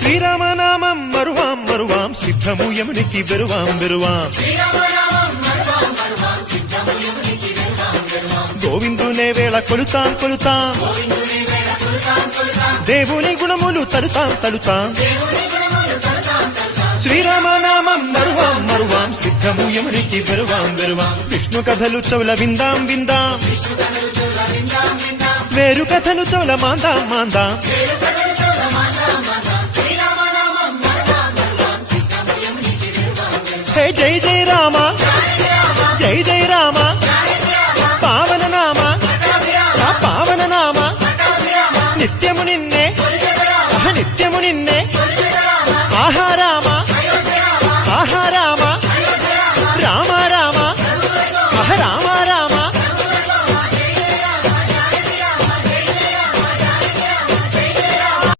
శ్రీరామనామం మరువాం మరువాం సిద్ధము యమునికి వెరువాం వెరువాం గోవిందునే వేళ కొలుతాం కొలుతాం దేవుని గుణములు తలుతాం తలుతాం శ్రీరామనామం మరువాం మరువాం సిద్ధము యమునికి వెరువాం వెరువాం విష్ణు కథలు చౌల విందాం విందాం వేరు కథలు చౌల మాందాం మాందాం జై జై రామ జై జై రామ పావన నామ పావన నామ నిత్యము నిన్నే నిత్యము నిన్నే